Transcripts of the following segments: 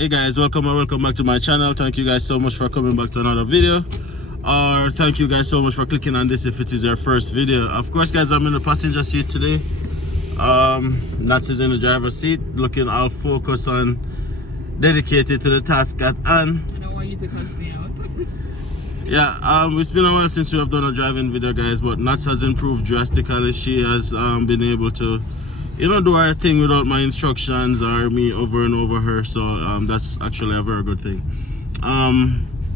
Hey guys, welcome back to my channel. Thank you guys so much for coming back to another video, or thank you guys so much for clicking on this if it is your first video. Of course guys, I'm in the passenger seat today. Nats is in the driver's seat, looking all focused on, dedicated to the task at hand. I don't want you to cuss me out. Yeah, it's been a while since we have done a driving video guys, but Nats has improved drastically. She has been able to, you know, do her thing without my instructions or me over and over her. So that's actually a very good thing.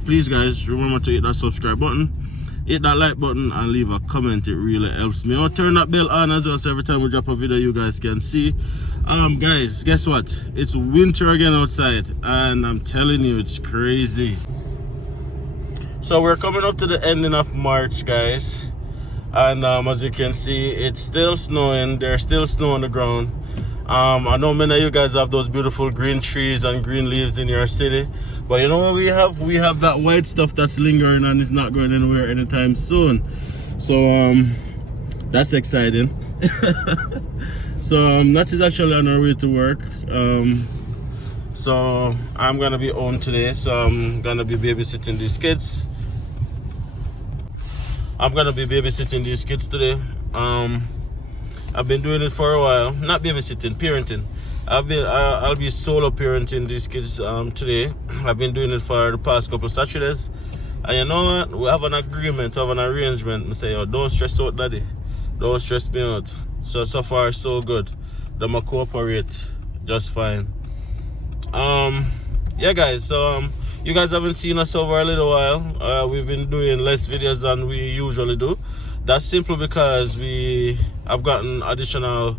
Please guys, remember to hit that subscribe button, hit that like button, and leave a comment. It really helps me. I'll turn that bell on as well, so every time we drop a video you guys can see. Guys, guess what? It's winter again outside, and I'm telling you, it's crazy. So we're coming up to the ending of March guys, and as you can see, it's still snowing. There's still snow on the ground. I know many of you guys have those beautiful green trees and green leaves in your city, but you know what we have? We have that white stuff that's lingering and is not going anywhere anytime soon. So that's exciting. So that is actually on our way to work. So I'm gonna be home today, so I'm gonna be babysitting these kids. Today. I've been doing it for a while. Not babysitting, parenting. I'll be solo parenting these kids today. I've been doing it for the past couple of Saturdays. And you know what? We have an agreement, we have an arrangement. I say, yo, don't stress out daddy. Don't stress me out. So far so good. Them cooperate just fine. Yeah guys, so you guys haven't seen us over a little while. We've been doing less videos than we usually do. That's simply because we have gotten additional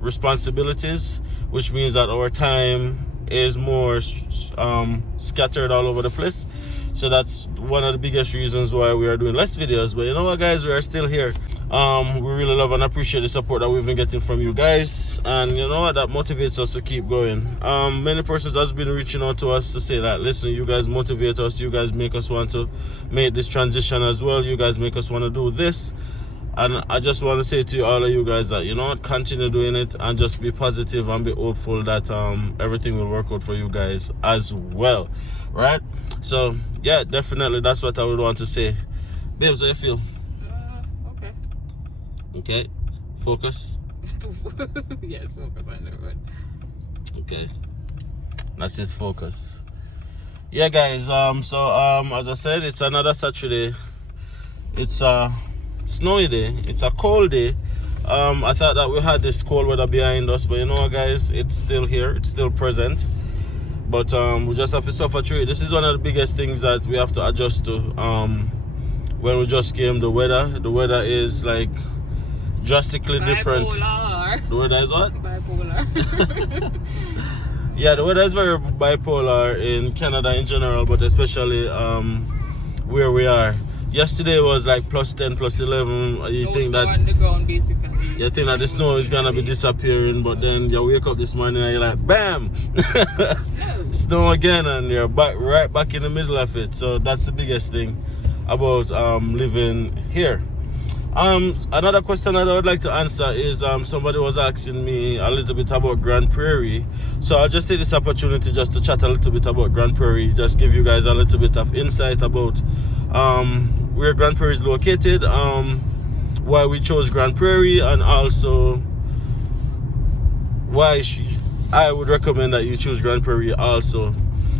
responsibilities, which means that our time is more scattered all over the place. So that's one of the biggest reasons why we are doing less videos. But you know what guys, we are still here. We really love and appreciate the support that we've been getting from you guys, and you know what, that motivates us to keep going. Many persons has been reaching out to us to say that, listen, you guys motivate us, you guys make us want to make this transition as well, you guys make us want to do this. And I just want to say to all of you guys that, you know what, continue doing it and just be positive and be hopeful that everything will work out for you guys as well, right? So yeah, definitely that's what I would want to say. Babes, how you feel? Okay, focus. Yes, focus on the road. Okay, that's his focus. Yeah guys, as I said, it's another Saturday. It's a snowy day, it's a cold day. I thought that we had this cold weather behind us, but you know what guys, it's still here, it's still present. But we just have to suffer through it. This is one of the biggest things that we have to adjust to. When we just came, the weather is like drastically different. The weather is what? Bipolar. Yeah, the weather is very bipolar in Canada in general, but especially where we are. Yesterday was like plus 10, plus 11. You think that on the ground, basically. You think that the snow is gonna be disappearing, but then you wake up this morning and you're like, bam, snow again, and you're right back in the middle of it. So that's the biggest thing about living here. Another question that I would like to answer is somebody was asking me a little bit about Grande Prairie, so I'll just take this opportunity just to chat a little bit about Grande Prairie, just give you guys a little bit of insight about where Grande Prairie is located, why we chose Grande Prairie, and also why I would recommend that you choose Grande Prairie also.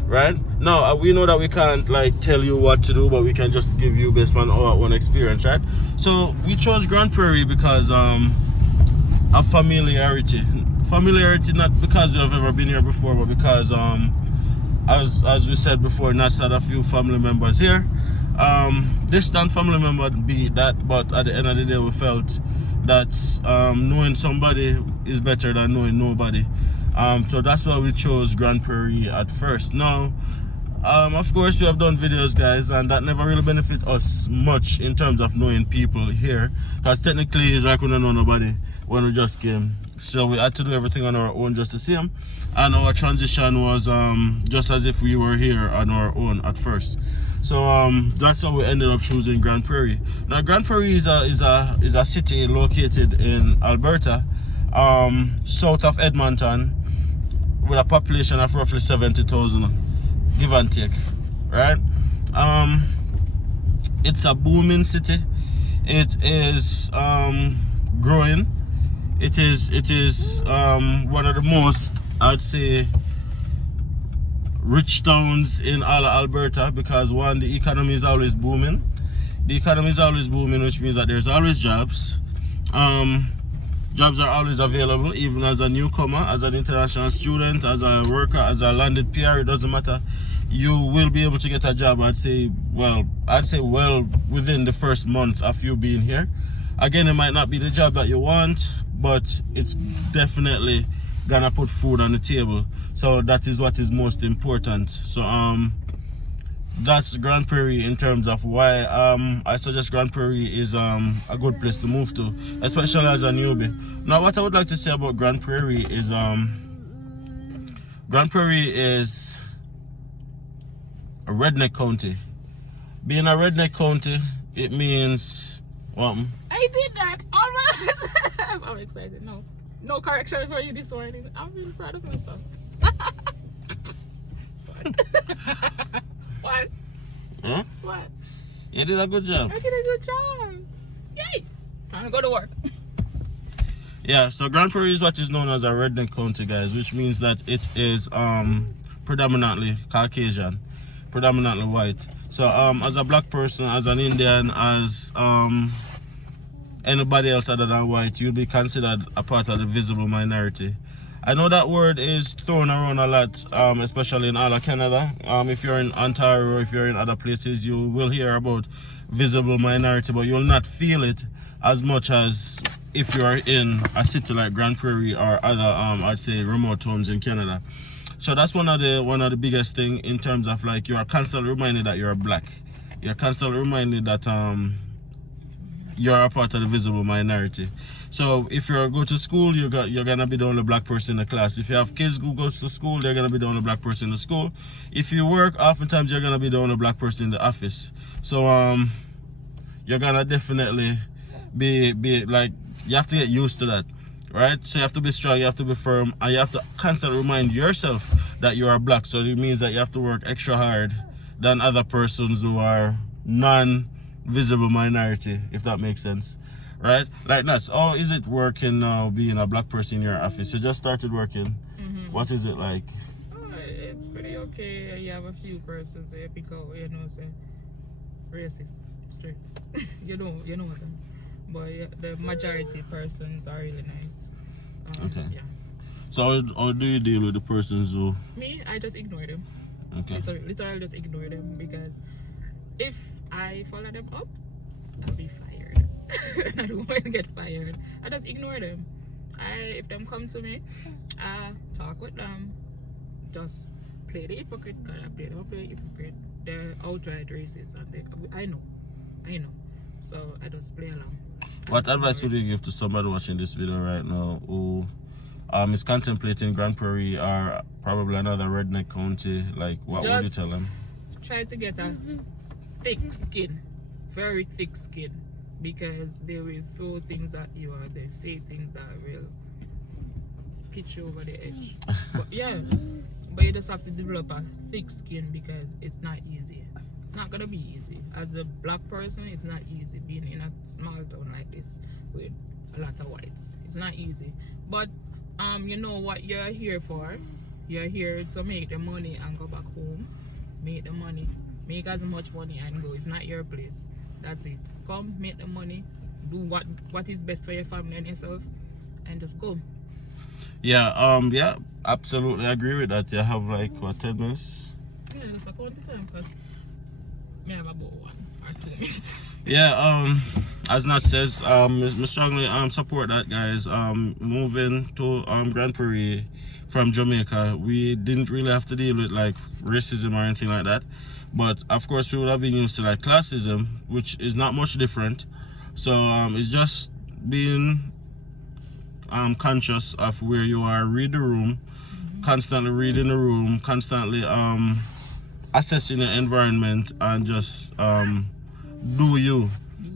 Right now, we know that we can't like tell you what to do, but we can just give you based on our own experience, right? So we chose Grande Prairie because of familiarity, not because you've ever been here before, but because as we said before, Nats had a few family members here. Distant family member be that, but at the end of the day we felt that knowing somebody is better than knowing nobody. So that's why we chose Grande Prairie at first. Now, of course, we have done videos, guys, and that never really benefit us much in terms of knowing people here, because technically it's like we don't know nobody when we just came. So we had to do everything on our own just to see them, and our transition was just as if we were here on our own at first. So that's how we ended up choosing Grande Prairie. Now, Grande Prairie is a city located in Alberta, south of Edmonton. with a population of roughly 70,000, give and take, right? It's a booming city. It is growing. It is one of the most, I'd say, rich towns in all of Alberta, because one, the economy is always booming. The economy is always booming, which means that there's always jobs. Jobs are always available, even as a newcomer, as an international student, as a worker, as a landed PR, it doesn't matter. You will be able to get a job, I'd say well within the first month of you being here. Again, it might not be the job that you want, but it's definitely gonna put food on the table. So that is what is most important. So that's Grande Prairie in terms of why I suggest Grande Prairie is a good place to move to, especially as a newbie. Now, what I would like to say about Grande Prairie is Grande Prairie is a redneck county. Being a redneck county, it means what? I did that almost. I'm excited. No correction for you this morning. I'm really proud of myself. What? Huh? What? You did a good job. I did a good job. Yay! Time to go to work. Yeah, so Grande Prairie is what is known as a redneck county, guys, which means that it is predominantly Caucasian, predominantly white. So as a black person, as an Indian, as anybody else other than white, you'll be considered a part of the visible minority. I know that word is thrown around a lot, especially in all of Canada. If you're in Ontario, if you're in other places, you will hear about visible minority, but you'll not feel it as much as if you're in a city like Grande Prairie or other, I'd say, remote towns in Canada. So that's one of the biggest thing in terms of, like, you're constantly reminded that you're black. You're constantly reminded that you're a part of the visible minority. So if you go to school, you're gonna be the only black person in the class. If you have kids who goes to school, they're gonna be the only black person in the school. If you work, oftentimes you're gonna be the only black person in the office. So you're gonna definitely be like, you have to get used to that, right? So you have to be strong, you have to be firm, and you have to constantly remind yourself that you are black. So it means that you have to work extra hard than other persons who are non-visible minority, if that makes sense, right? Like, that's how is it working now, being a black person in your office? You just started working. What is it like? It's pretty okay. You have a few persons that you pick out, say racist, straight. you know them. But yeah, the majority persons are really nice. Okay. Yeah. So how do you deal with the persons who... Me, I just ignore them. Okay. Literally just ignore them, because if I follow them up, I'll be fired. I don't want to get fired. I just ignore them. If them come to me, talk with them. Just play the hypocrite, because I play the hypocrite. They're outright racist, and I know. So I just play along. What advice would you give to somebody watching this video right now who is contemplating Grande Prairie or probably another redneck county? Like, what would you tell them? Try to get a thick skin, very thick skin, because they will throw things at you, or they say things that will pitch you over the edge. But you just have to develop a thick skin, because it's not easy. It's not gonna be easy. As a black person, it's not easy being in a small town like this with a lot of whites. It's not easy. But you know what you're here for. You're here to make the money and go back home. Make the money. Make as much money and go. It's not your place. That's it. Come, make the money. Do what is best for your family and yourself, and just go. Yeah, absolutely agree with that. You have like, what, 10 minutes? Yeah, just a count the time, because I have about 1 or 2 minutes. Yeah, as Nat says, we strongly support that, guys. Moving to Grande Prairie from Jamaica, we didn't really have to deal with like racism or anything like that, but of course we would have been used to like classism, which is not much different. So it's just being conscious of where you are. Read the room, constantly reading the room, constantly assessing the environment, and just do you.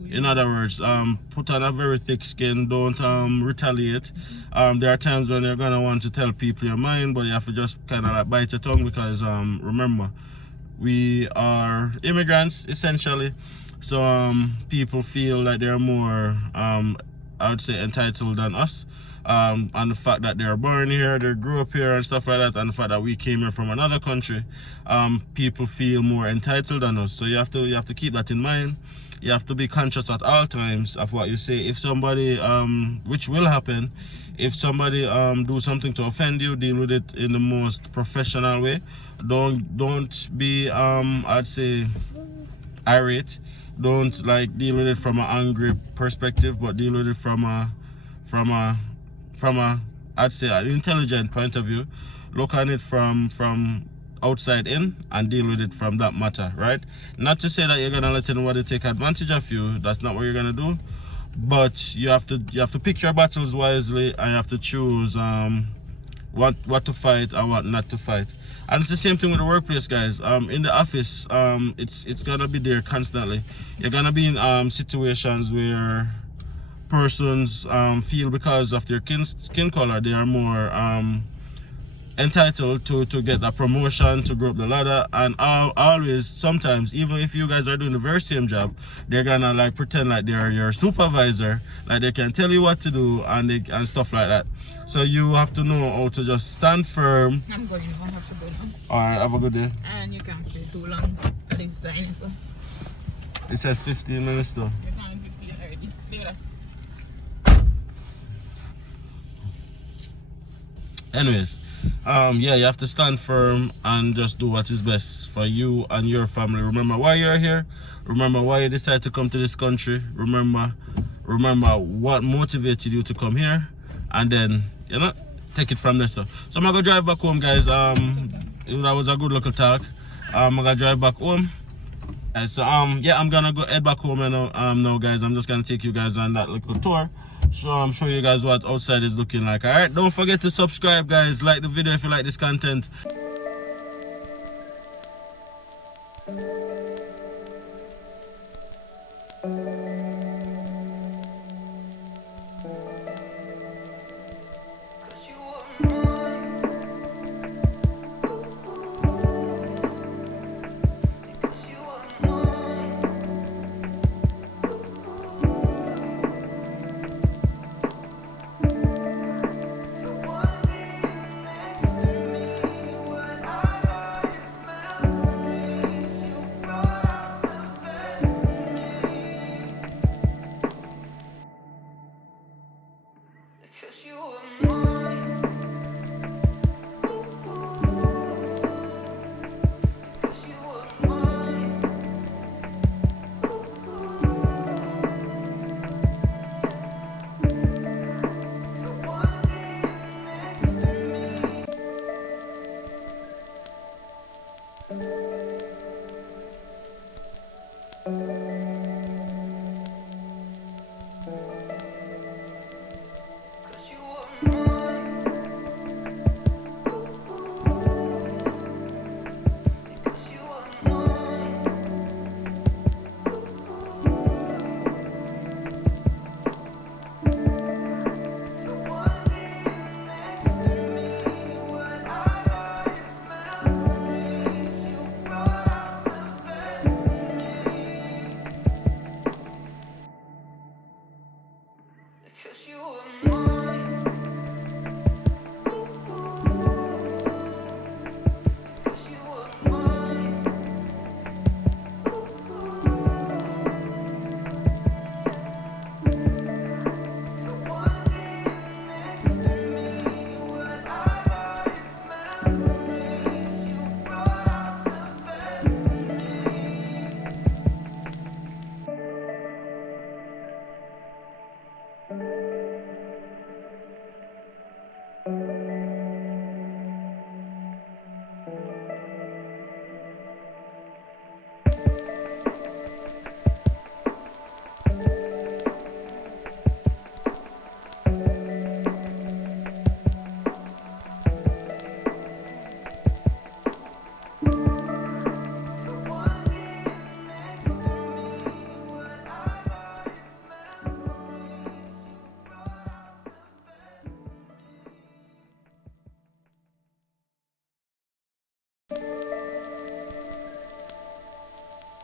In other words, put on a very thick skin. Don't retaliate. There are times when you're gonna want to tell people your mind, but you have to just kind of like bite your tongue because remember, we are immigrants essentially. So people feel like they're more I would say entitled than us. And the fact that they're born here, they grew up here and stuff like that, and the fact that we came here from another country, people feel more entitled than us. So you have to keep that in mind. You have to be conscious at all times of what you say. If somebody, which will happen, if somebody do something to offend you, deal with it in the most professional way. Don't be I'd say irate. Don't like deal with it from an angry perspective, but deal with it from a I'd say an intelligent point of view. Look at it from outside in and deal with it from that matter, right? Not to say that you're gonna let anybody take advantage of you. That's not what you're gonna do. But you have to pick your battles wisely, and you have to choose what to fight and what not to fight. And it's the same thing with the workplace, guys. In the office, it's gonna be there constantly. You're gonna be in situations where persons feel because of their skin color they are more entitled to get that promotion, to go up the ladder, and always, sometimes, even if you guys are doing the very same job, they're gonna like pretend like they're your supervisor, like they can tell you what to do and stuff like that. So you have to know how to just stand firm. I'm going, I have to go now. Alright, have a good day. And you can't stay too long at the sign, so. It says 15 minutes though. You can't 15 already. Later. Anyways, yeah, you have to stand firm and just do what is best for you and your family. Remember why you're here. Remember why you decided to come to this country. Remember what motivated you to come here, and then take it from there. So I'm gonna go drive back home, guys. That was a good little talk. I'm gonna drive back home. And so yeah, I'm gonna go head back home now, guys. I'm just gonna take you guys on that little tour. So I'm showing you guys what outside is looking like. Alright, don't forget to subscribe, guys. Like the video if you like this content.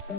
Bye.